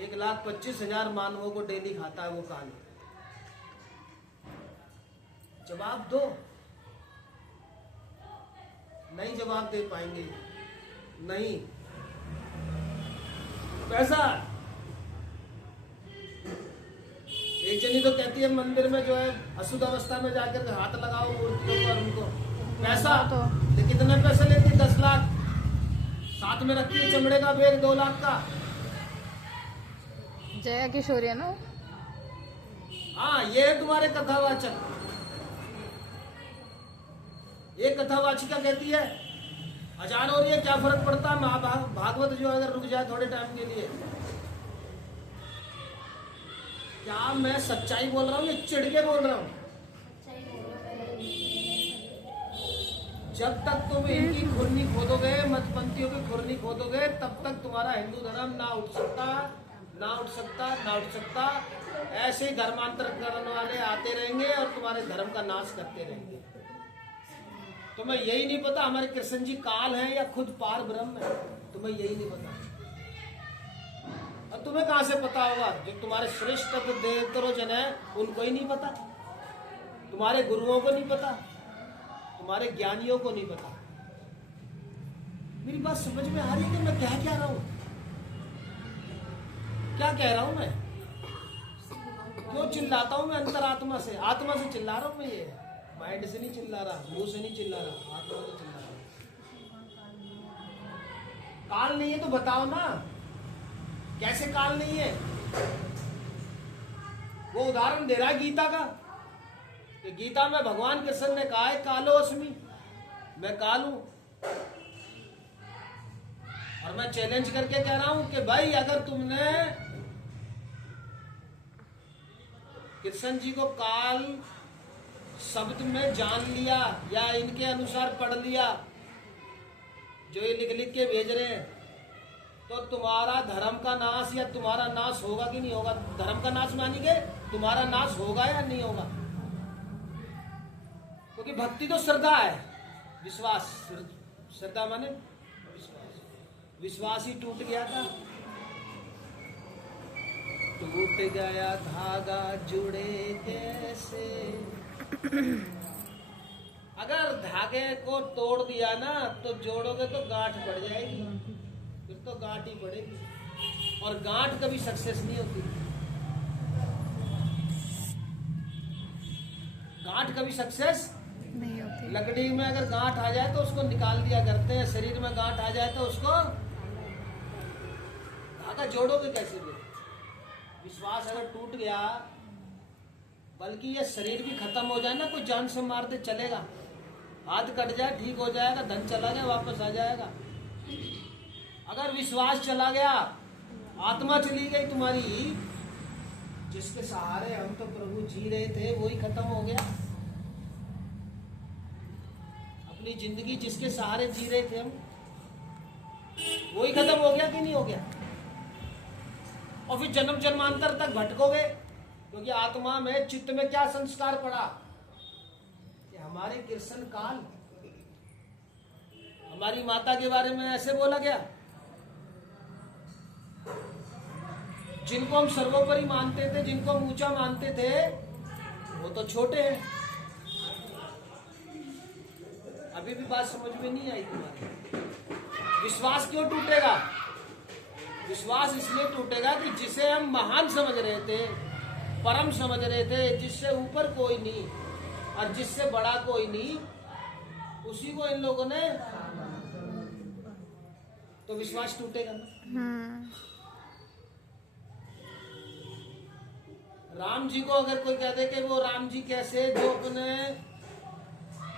1,25,000 मानवों को डेली खाता है वो काल। जवाब दो। नहीं जवाब दे पाएंगे, नहीं। पैसा। एक जनी तो कहती है मंदिर में जो है अशुद्ध अवस्था में जाकर हाथ लगाओ मूर्तियों पर, उनको पैसा तो कितने पैसे लेती? 10 लाख। साथ में रखती है चमड़े का बैग 2 लाख का। जया किशोरी है ना? हाँ, ये है तुम्हारे कथावाचक। एक कथावाचिका कहती है अजान हो रही है, क्या फर्क पड़ता है, भागवत जो अगर रुक जाए थोड़े टाइम के लिए। क्या मैं सच्चाई बोल रहा हूँ या चिढ़ के बोल रहा हूँ? जब तक तुम इनकी खुरनी खोदोगे, मतपंथियों की खुरनी खोदोगे, तब तक तुम्हारा हिंदू धर्म ना उठ सकता, ना उठ सकता, ना उठ सकता। ऐसे ही धर्मांतर करने वाले आते रहेंगे और तुम्हारे धर्म का नाश करते रहेंगे। तुम्हें यही नहीं पता हमारे कृष्ण जी काल हैं या खुद पार ब्रह्म है, तुम्हें यही नहीं पता। और तुम्हें कहां से पता होगा? जो तुम्हारे श्रेष्ठ देवतरोजन है उनको ही नहीं पता, तुम्हारे गुरुओं को नहीं पता, तुम्हारे ज्ञानियों को नहीं पता। मेरी बात समझ में आ रही है कि मैं क्या कह रहा हूं? क्या कह रहा हूं मैं? क्यों चिल्लाता हूं मैं? अंतरात्मा से, आत्मा से चिल्ला रहा हूं मैं। ये माइंड से नहीं चिल्ला रहा, मुंह से नहीं चिल्ला रहा, आत्मा से चिल्ला रहा। काल नहीं है तो बताओ ना, कैसे काल नहीं है? वो उदाहरण दे रहा है गीता का कि गीता में भगवान कृष्ण ने कहा है कालो अस्मि, मैं काल हूं। और मैं चैलेंज करके कह रहा हूं कि भाई अगर तुमने कृष्ण जी को काल शब्द में जान लिया या इनके अनुसार पढ़ लिया, जो ये लिख लिख के भेज रहे हैं, तो तुम्हारा धर्म का नाश या तुम्हारा नाश होगा कि नहीं होगा? धर्म का नाश मानेंगे, तुम्हारा नाश होगा या नहीं होगा? क्योंकि भक्ति तो श्रद्धा है, विश्वास। श्रद्धा माने विश्वास। विश्वास ही टूट गया था, टूट गया धागा जुड़े कैसे। अगर धागे को तोड़ दिया ना तो जोड़ोगे तो गांठ पड़ जाएगी, फिर तो गांठ ही पड़ेगी। और गांठ कभी सक्सेस नहीं होती, गांठ कभी सक्सेस नहीं होती। लकड़ी में अगर गांठ आ जाए तो उसको निकाल दिया करते हैं, शरीर में गांठ आ जाए तो उसको धागा जोड़ोगे कैसे? भी विश्वास अगर टूट गया, बल्कि ये शरीर भी खत्म हो जाए ना, कोई जान से मारते चलेगा, हाथ कट जाए ठीक हो जाएगा, धन चला गया वापस आ जाएगा। अगर विश्वास चला गया, आत्मा चली गई तुम्हारी, जिसके सहारे हम तो प्रभु जी रहे थे वही खत्म हो गया। अपनी जिंदगी जिसके सहारे जी रहे थे हम, वही खत्म हो गया कि नहीं हो गया? और फिर जन्म जन्मांतर तक भटकोगे, क्योंकि आत्मा में, चित्त में क्या संस्कार पड़ा कि हमारे कृष्ण काल, हमारी माता के बारे में ऐसे बोला गया। जिनको हम सर्वोपरि मानते थे, जिनको हम ऊंचा मानते थे, वो तो छोटे हैं। अभी भी बात समझ में नहीं आई तुम्हारी। विश्वास क्यों टूटेगा? विश्वास इसलिए टूटेगा कि जिसे हम महान समझ रहे थे, परम समझ रहे थे, जिससे ऊपर कोई नहीं और जिससे बड़ा कोई नहीं, उसी को इन लोगों ने, तो विश्वास टूटेगा ना। राम जी को अगर कोई कह दे कि वो राम जी कैसे, जो अपने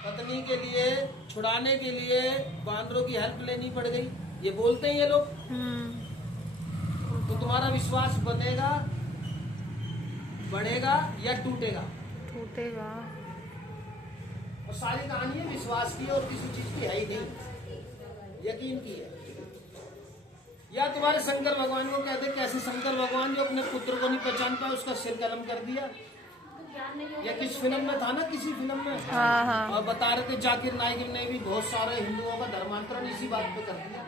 पत्नी के लिए छुड़ाने के लिए बांदरों की हेल्प लेनी पड़ गई, ये बोलते हैं ये लोग, तो तुम्हारा विश्वास बनेगा, बढ़ेगा या टूटेगा? टूटेगा। और सारी कहानी है विश्वास की और किसी चीज की है ही नहीं, यकीन की है। या तुम्हारे शंकर भगवान को कहते, कैसे शंकर भगवान जो अपने पुत्र को नहीं पहचान पाए, उसका सिर कलम कर दिया। या किस फिल्म में था ना, किसी फिल्म में, हाँ। और बता रहे थे जाकिर नाइक ने भी बहुत सारे हिंदुओं का धर्मांतरण इसी बात पे कर दिया।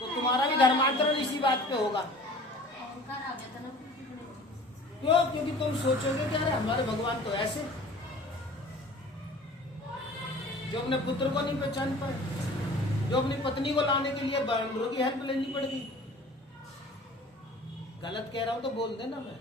तो तुम्हारा भी धर्मांतरण इसी बात पे होगा। अहंकार आ गया था ना। क्यों? क्योंकि तुम सोचोगे कि अरे हमारे भगवान तो ऐसे जो अपने पुत्र को नहीं पहचान पाए, जो अपनी पत्नी को लाने के लिए बानरों की हेल्प लेनी पड़ गई। गलत कह रहा हूं तो बोल देना मैं।